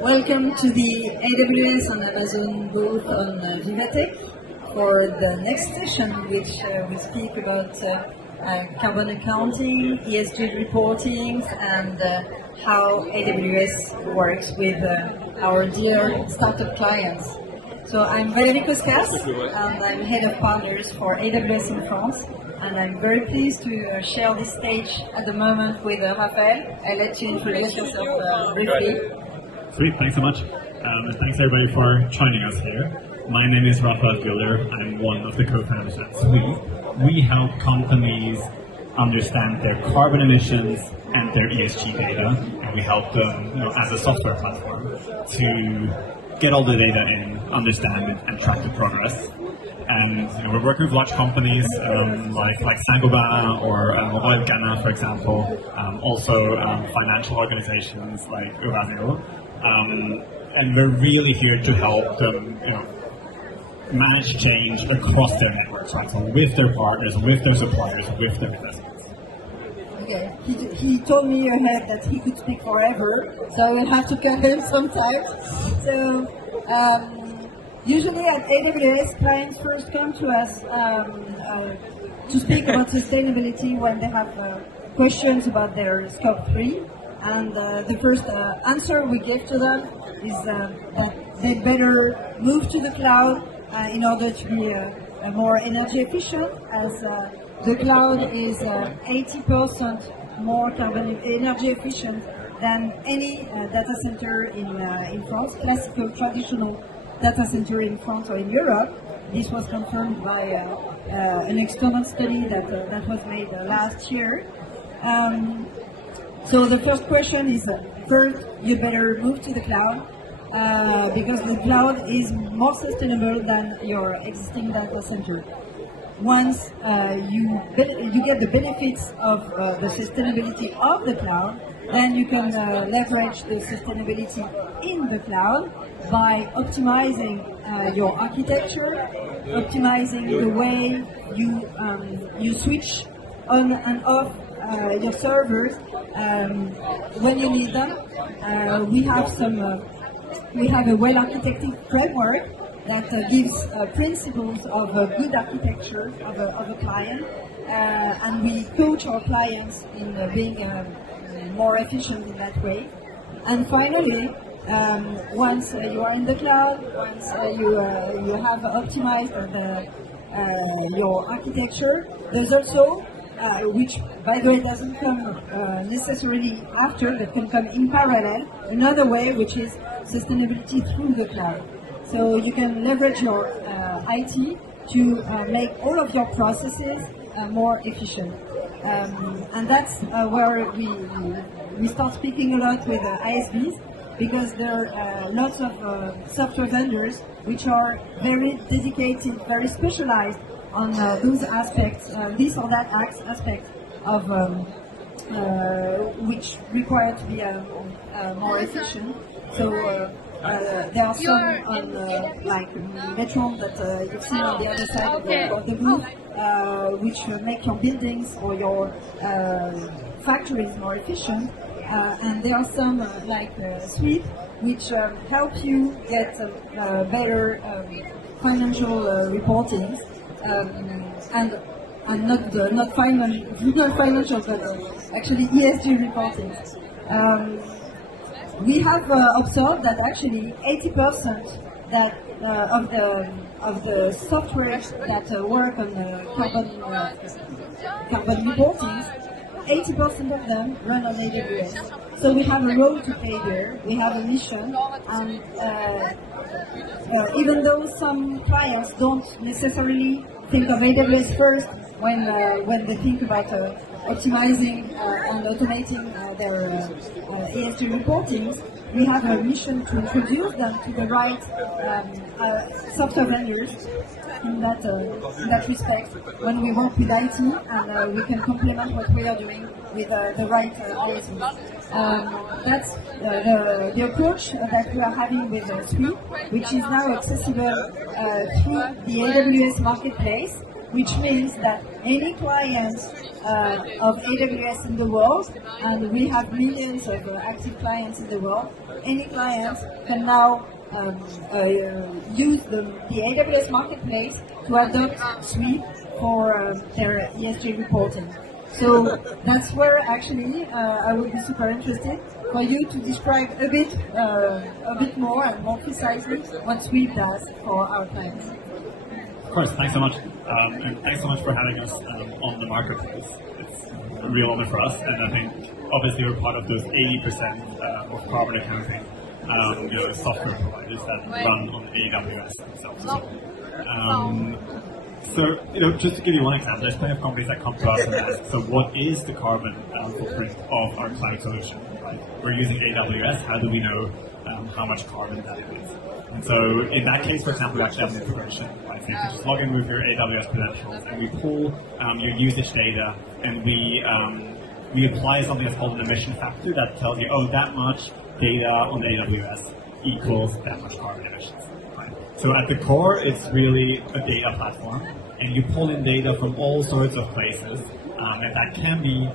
Welcome to the AWS and Amazon booth on VivaTech for the next session, which will speak about carbon accounting, ESG reporting, and how AWS works with our dear startup clients. So I'm Valérie Koskas, and I'm Head of Partners for AWS in France, and I'm very pleased to share this stage at the moment with Raphael. I'll let you introduce yourself briefly. Sweet, thanks so much. And thanks everybody for joining us here. My name is Raphael Güller. I'm one of the co-founders at Sweet. We help companies understand their carbon emissions and their ESG data, and we help them, as a software platform, to get all the data in, understand it, and track the progress. And we're working with large companies like Saint-Gobain or Mobile Ghana, for example, also financial organizations like Eurazeo. And we're really here to help them, manage change across their networks, right? So with their partners, with their suppliers, with their investments. Okay, he told me ahead that he could speak forever, so we'll have to cut him sometimes. So usually at AWS, clients first come to us to speak about sustainability when they have questions about their scope 3. And the first answer we give to them is that they better move to the cloud in order to be more energy efficient, as the cloud is 80% more carbon energy efficient than any data center in France, classical, traditional data center in France or in Europe. This was confirmed by an external study that was made last year. So the first question is, first, you better move to the cloud because the cloud is more sustainable than your existing data center. Once you get the benefits of the sustainability of the cloud, then you can leverage the sustainability in the cloud by optimizing your architecture, optimizing the way you switch on and off your servers when you need them. We have a well-architected framework that gives principles of good architecture of a client, and we coach our clients in being more efficient in that way. And finally, once you are in the cloud, once you have optimized your architecture, there's also which, by the way, doesn't come necessarily after, but can come in parallel, another way, which is sustainability through the cloud. So you can leverage your IT to make all of your processes more efficient. And that's where we start speaking a lot with ISVs, because there are lots of software vendors which are very dedicated, very specialized on those aspects, this or that aspect of which require to be more efficient. So there are some on like Metron that you've seen on the other side of the booth, which make your buildings or your factories more efficient. And there are some like Sweet, which help you get better financial reporting. And not financial, but actually ESG reporting. We have observed that actually 80% of the software that work on carbon reporting, 80% of them run on AWS. So we have a role to play there. We have a mission, and even though some clients don't necessarily think of AWS first when they think about optimizing and automating their ESG reportings, we have a mission to introduce them to the right software vendors in that respect when we work with IT, and we can complement what we are doing with the right ISVs. That's the approach that we are having with Sweet, which is now accessible through the AWS Marketplace. which means that any client of AWS in the world, and we have millions of active clients in the world, any client can now use the AWS Marketplace to adopt Sweep for their ESG reporting. So that's where actually I would be super interested for you to describe a bit more and more precisely what Sweep does for our clients. Of course, thanks so much. And thanks so much for having us on the marketplace. It's a real honor for us, and I think obviously we're part of those 80% of carbon accounting software providers that run on AWS themselves as well. So, just to give you one example, there's plenty of companies that come to us and ask, so what is the carbon footprint of our cloud solution? Right? We're using AWS, how do we know how much carbon that is? And so in that case, for example, we actually have an integration. Right? So you can just log in with your AWS credentials and we pull your usage data and we apply something that's called an emission factor that tells you, oh, that much data on AWS equals that much carbon emissions. Right? So at the core, it's really a data platform, and you pull in data from all sorts of places, and that can be,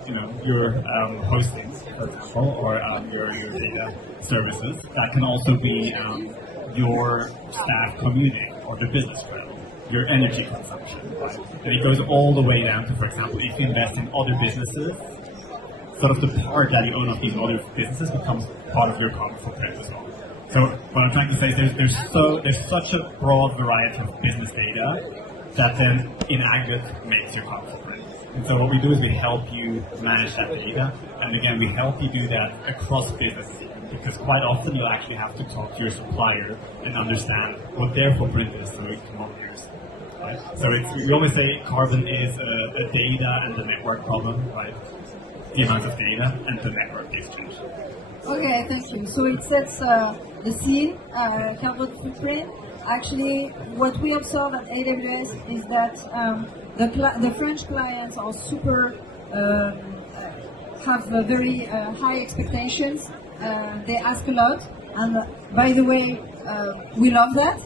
your hosting, for example, or your data services. That can also be your staff commuting or the business travel, your energy consumption. Right? And it goes all the way down to, for example, if you invest in other businesses, sort of the part that you own of these other businesses becomes part of your carbon footprint as well. So what I'm trying to say is there's such a broad variety of business data that then in aggregate makes your carbon footprint. And so what we do is we help you manage that data, and again we help you do that across businesses, because quite often you'll actually have to talk to your supplier and understand what their footprint is so you can model yours. Right? So we always say carbon is a data and the network problem, right? The amount of data and the network exchange. Okay, thank you. So it sets the scene, carbon footprint. Actually, what we observe at AWS is that the French clients are super, have very high expectations. They ask a lot, and by the way, we love that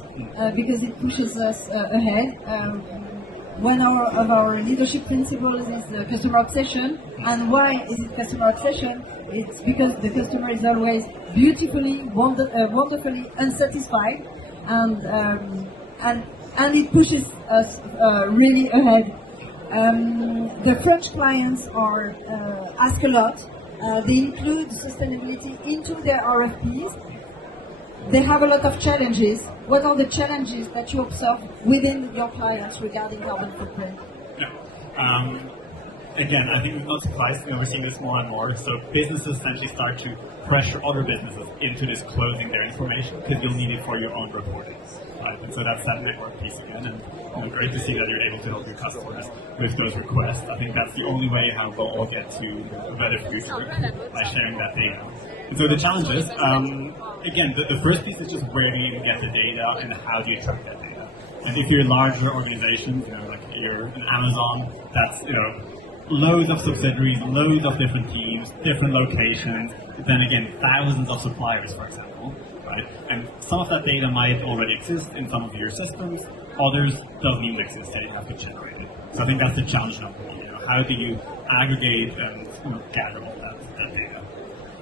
because it pushes us ahead. One of our leadership principles is customer obsession. And why is it customer obsession? It's because the customer is always beautifully, wonderfully unsatisfied, and it pushes us really ahead. The French clients ask a lot. They include sustainability into their RFPs. They have a lot of challenges. What are the challenges that you observe within your clients regarding carbon footprint? Yeah. Again, I think it's not surprising. We're seeing this more and more. So businesses essentially start to pressure other businesses into disclosing their information because you'll need it for your own reporting. Right? And so that's that network piece again. And great to see that you're able to help your customers with those requests. I think that's the only way how we'll all get to a better future by sharing that data. And so the challenges, again, the first piece is just where do you get the data and how do you track that data. And if you're larger organizations, like you're an Amazon, that's, loads of subsidiaries, loads of different teams, different locations, then again, thousands of suppliers, for example, right? And some of that data might already exist in some of your systems, others doesn't even exist, so you have to generate it. So I think that's the challenge number one, how do you aggregate and gather all that data?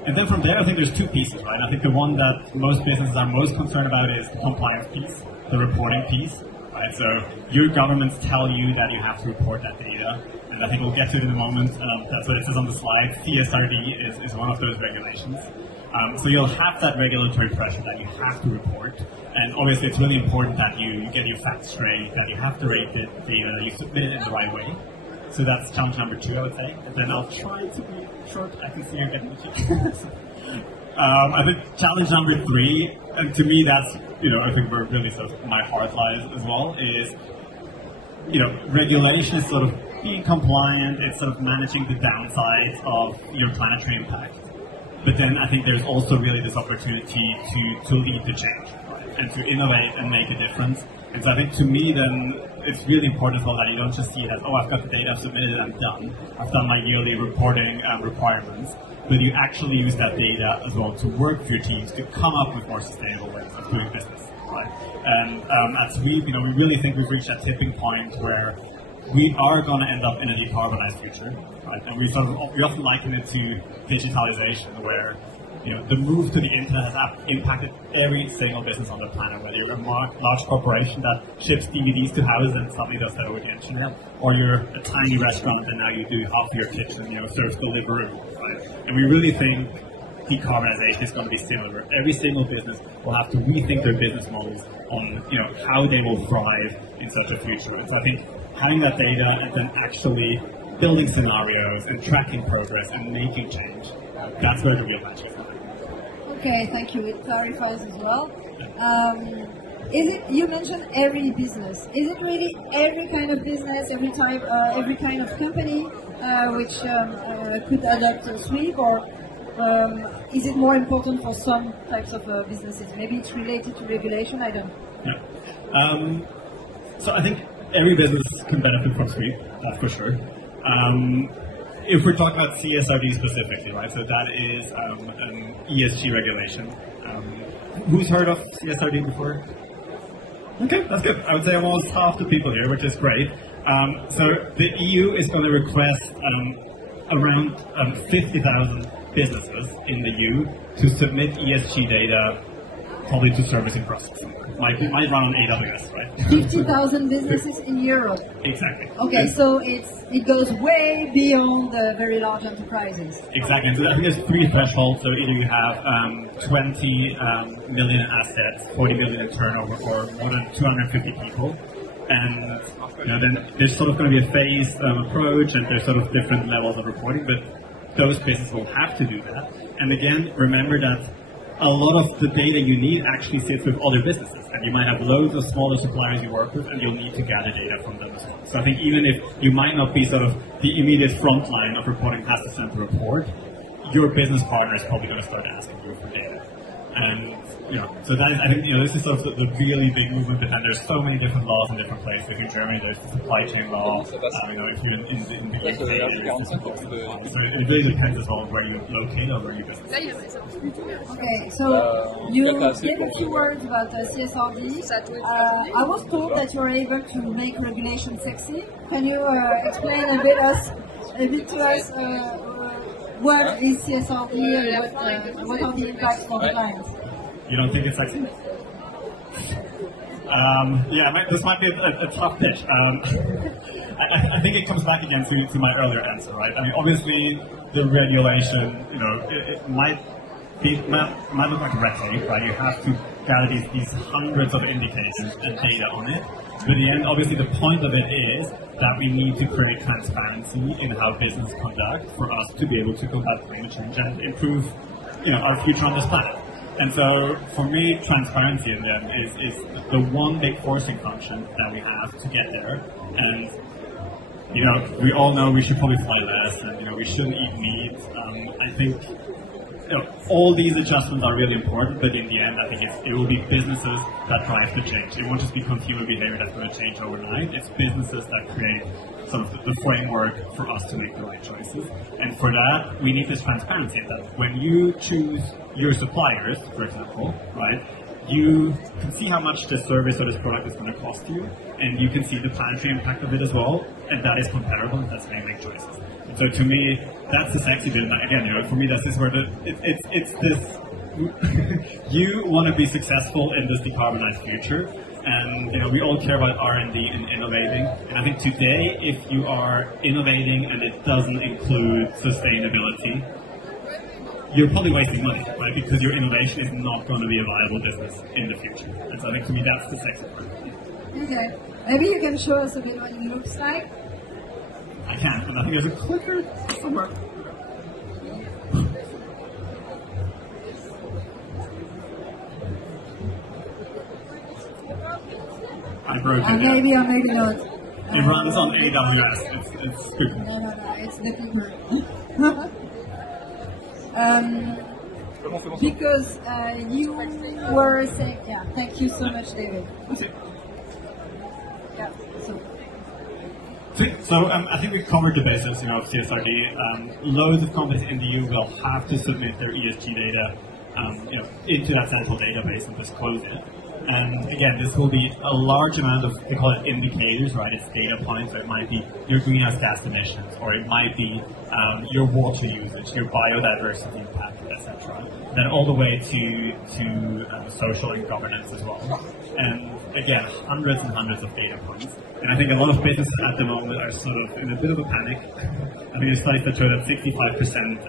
And then from there, I think there's two pieces, right? I think the one that most businesses are most concerned about is the compliance piece, the reporting piece, right? So your governments tell you that you have to report that data, and I think we'll get to it in a moment. That's what it says on the slide. CSRD is one of those regulations. So you'll have that regulatory pressure that you have to report, and obviously it's really important that you get your facts straight, that you have to rate the data, that you submit it in the right way. So that's challenge number 2, I would say. And then I'll try to be short. I can see you're getting itchy. I think challenge number 3, and to me that's, I think where really sort of my heart lies as well, is, regulation is sort of being compliant, it's sort of managing the downsides of your planetary impact. But then I think there's also really this opportunity to lead the change, right? And to innovate and make a difference. And so I think to me then, it's really important as well that you don't just see it as, oh, I've got the data, I've submitted it, I'm done. I've done my yearly reporting requirements. But you actually use that data as well to work with your teams to come up with more sustainable ways of doing business, right? And at Sweep, we really think we've reached that tipping point where we are going to end up in a decarbonized future, right? And we often liken it to digitalization, where the move to the internet has impacted every single business on the planet, whether you're a large corporation that ships DVDs to houses and suddenly does that over the internet, or you're a tiny restaurant and now you do half of your kitchen, serves delivery, right? And we really think decarbonization is going to be similar. Every single business will have to rethink their business models on how they will thrive in such a future. And so I think having that data and then actually building scenarios and tracking progress and making change, that's where the real magic is. Okay, thank you. It clarifies as well. You mentioned every business. Is it really every kind of business, every kind of company which could adopt a sweep, or is it more important for some types of businesses? Maybe it's related to regulation, I don't know. Yeah. So I think every business can benefit from sweep, that's for sure. If we're talking about CSRD specifically, right, so that is an ESG regulation. Who's heard of CSRD before? Okay, that's good. I would say almost half the people here, which is great. So the EU is going to request around 50,000 businesses in the EU to submit ESG data, probably to servicing processing. Might run on AWS, right? 50,000 businesses in Europe. Exactly. Okay, so it goes way beyond the very large enterprises. Exactly. And so I think there's three thresholds. So either you have 20 million in assets, 40 million in turnover, or more than 250 people. And then there's sort of going to be a phased approach, and there's sort of different levels of reporting. But those businesses will have to do that. And again, remember that a lot of the data you need actually sits with other businesses, and you might have loads of smaller suppliers you work with, and you'll need to gather data from them as well. So I think even if you might not be sort of the immediate front line of reporting has to send the report, your business partner is probably going to start asking you for data. And so that is, I think, this is sort of the really big movement. But then there's so many different laws in different places. In Germany, there's the supply chain law. If you're in the UK, so it really depends as well where you locate or where you business. Okay, so you gave a few words about CSRD. I was told that you're able to make regulation sexy. Can you explain a bit to us what is CSRD and what are the impacts for the clients? You don't think it's sexy? This might be a tough pitch. I think it comes back again to my earlier answer, right? I mean, obviously the regulation, it might look like red tape, right? You have to gather these hundreds of indications and data on it. But in the end, obviously the point of it is that we need to create transparency in how business conduct for us to be able to combat climate change and improve, our future on this planet. And so, for me, transparency in them is the one big forcing function that we have to get there. And, we all know we should probably fly less, and, we shouldn't eat meat. I think, all these adjustments are really important, but in the end, I think it will be businesses that drive the change. It won't just be consumer behavior that's going to change overnight. It's businesses that create sort of the framework for us to make the right choices. And for that, we need this transparency that when you choose your suppliers, for example, right, you can see how much this service or this product is going to cost you, and you can see the planetary impact of it as well, and that is comparable, and that's how you make choices. And so to me, that's the sexy bit. Again, for me, that's where it's this. You want to be successful in this decarbonized future, and we all care about R&D and innovating. And I think today, if you are innovating and it doesn't include sustainability, you're probably wasting money, right? Because your innovation is not going to be a viable business in the future. And so I think to me, that's the sexy part. Okay, maybe you can show us a bit what it looks like. I can, and I think there's a clicker somewhere. I broke it. Maybe or maybe not. It runs on AWS. It's good. No, it's the clicker. Because you were saying, thank you so much, David. So I think we've covered the basics of CSRD. Loads of companies in the EU will have to submit their ESG data into that central database and disclose it. And again, this will be a large amount of, they call it indicators, right? It's data points. So it might be your greenhouse gas emissions, or it might be your water usage, your biodiversity impact, etc. Then all the way to social and governance as well. And again, hundreds and hundreds of data points. And I think a lot of businesses at the moment are sort of in a bit of a panic. I think there's studies that show that 65%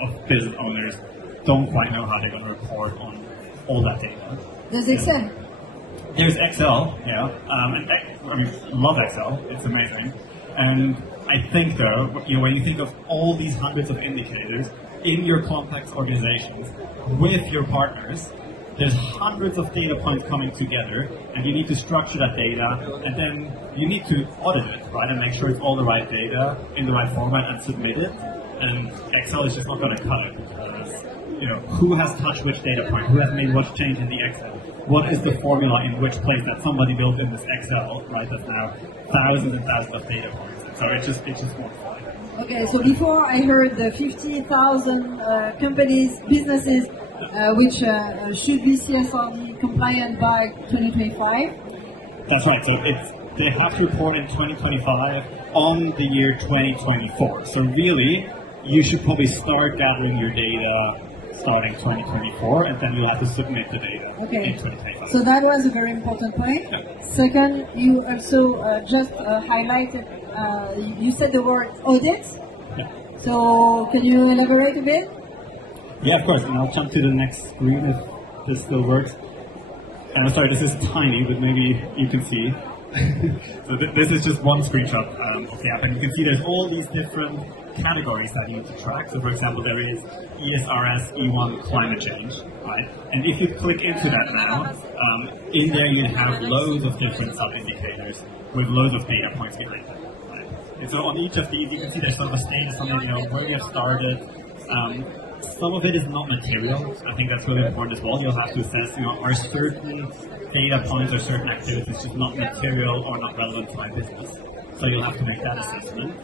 of business owners don't quite know how they're going to report on all that data. There's Excel. There's Excel, yeah. Love Excel. It's amazing. And I think, though, when you think of all these hundreds of indicators in your complex organizations with your partners, there's hundreds of data points coming together, and you need to structure that data, and then you need to audit it, right, and make sure it's all the right data in the right format and submit it. And Excel is just not going to cut it because, who has touched which data point, who has made what change in the Excel, what is the formula in which place that somebody built in this Excel, right? That's now thousands and thousands of data points. And so it just won't fly. Okay, so before I heard the 50,000 companies, businesses, which should be CSRD compliant by 2025. That's right. So they have to report in 2025 on the year 2024. So really, you should probably start gathering your data starting 2024, and then you'll have to submit the data in 2025. So that was a very important point. Yeah. Second, you also just highlighted, you said the word audit. Yeah. So can you elaborate a bit? Yeah, of course, and I'll jump to the next screen if this still works. And I'm sorry, this is tiny, but maybe you can see. So this is just one screenshot of the app, and you can see there's all these different categories that you need to track. So for example, there is ESRS E1 climate change, right? And if you click into that now, in there you have loads of different sub-indicators with loads of data points behind them, right? And so on each of these, you can see there's sort of a status on it, where you have started. Some of it is not material. I think that's really important as well. You'll have to assess, are certain data points or certain activities just not material or not relevant to my business. So you'll have to make that assessment.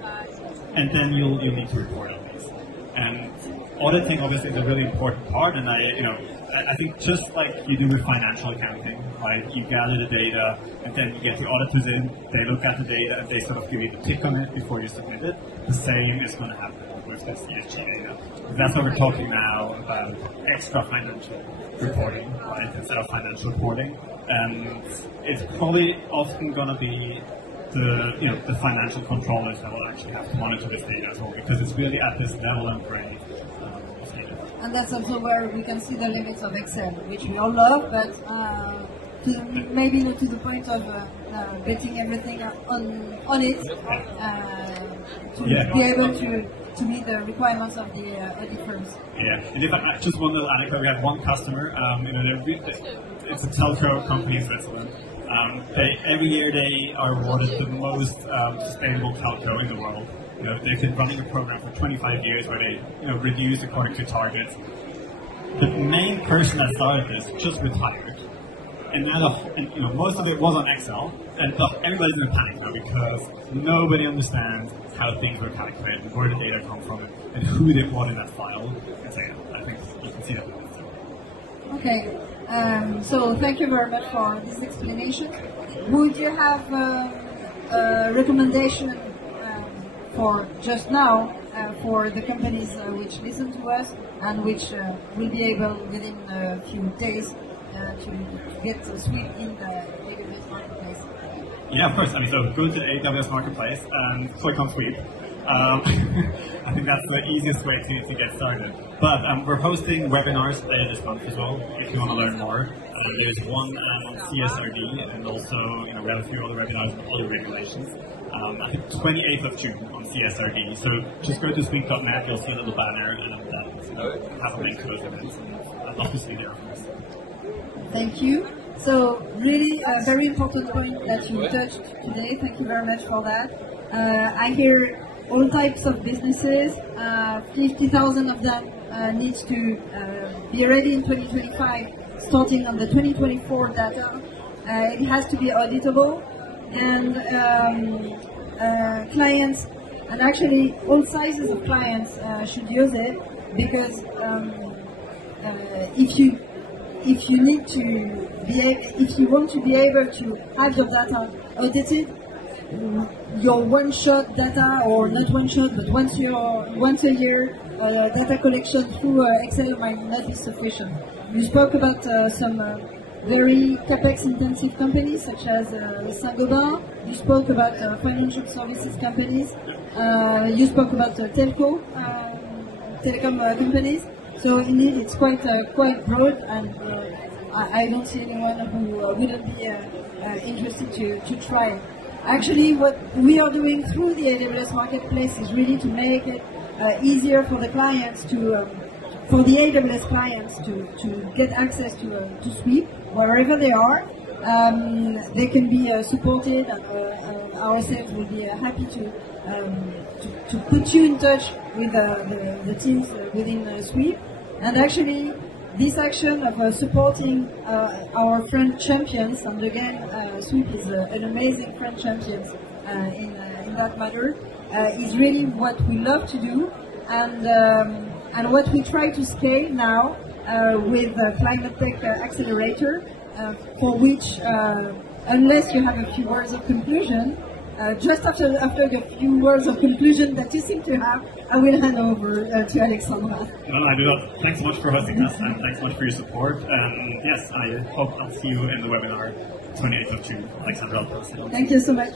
And then you'll need to report on these. And auditing obviously is a really important part, and I think just like you do with financial accounting, right? You gather the data, and then you get the auditors in, they look at the data, and they sort of give you the tick on it before you submit it. The same is going to happen with this ESG data. That's what we're talking now about extra financial reporting, right, instead of financial reporting. And it's probably often going to be the financial controllers that will actually have to monitor this data as well, because it's really at this level and grade of data. And that's also where we can see the limits of Excel, which we all love, but maybe not to the point of betting everything on it to be able to meet the requirements of the audit firms. Yeah, and in fact, just one little anecdote, we had one customer, it's a telco company in Switzerland. Every year they are awarded the most sustainable telco in the world. They've been running a program for 25 years where they reduce according to targets. The main person that started this just retired. And now most of it was on Excel, and everybody's in a panic now because nobody understands how things were calculated, where the data come from, and who did what in that file. And so I think you can see that. Okay, so thank you very much for this explanation. Would you have a recommendation for just now for the companies which listen to us and which will be able within a few days to get a suite in the AWS Marketplace? Yeah, of course. So go to AWS Marketplace and click on Suite. I think that's the easiest way to get started. But we're hosting webinars later this month as well, if you want to learn more. There's one on CSRD, and also we have a few other webinars on other regulations. I think 28th of June on CSRD. So just go to speak.net, you'll see a little banner, and that have a link to those events. I'd love to see you there, of course. Thank you. So really a very important point that you touched today. Thank you very much for that. I hear all types of businesses, 50,000 of them needs to be ready in 2025, starting on the 2024 data. It has to be auditable, and clients, and actually all sizes of clients should use it, because if you need to if you want to be able to have your data audited, your one-shot data, or not one-shot, but once a year data collection through Excel might not be sufficient. You spoke about some very capex intensive companies such as Saint-Gobain. You spoke about financial services companies. You spoke about telecom companies. So indeed, it's quite broad, and I don't see anyone who wouldn't be interested to try. Actually, what we are doing through the AWS Marketplace is really to make it easier for the clients for the AWS clients to get access to Sweep wherever they are. They can be supported, and our sales will be happy to put you in touch with the teams within Sweep. And actually, this action of supporting our French champions, and again, Sweep is an amazing French champions in that matter, is really what we love to do, and what we try to scale now with the ClimateTech Accelerator, for which, unless you have a few words of conclusion, just after a few words of conclusion that you seem to have, I will hand over to Alexandra. No, I do not. Thanks so much for hosting us, and thanks so much for your support. Yes, I hope I'll see you in the webinar 28th of June. Alexandra, I'll post it. Thank you so much.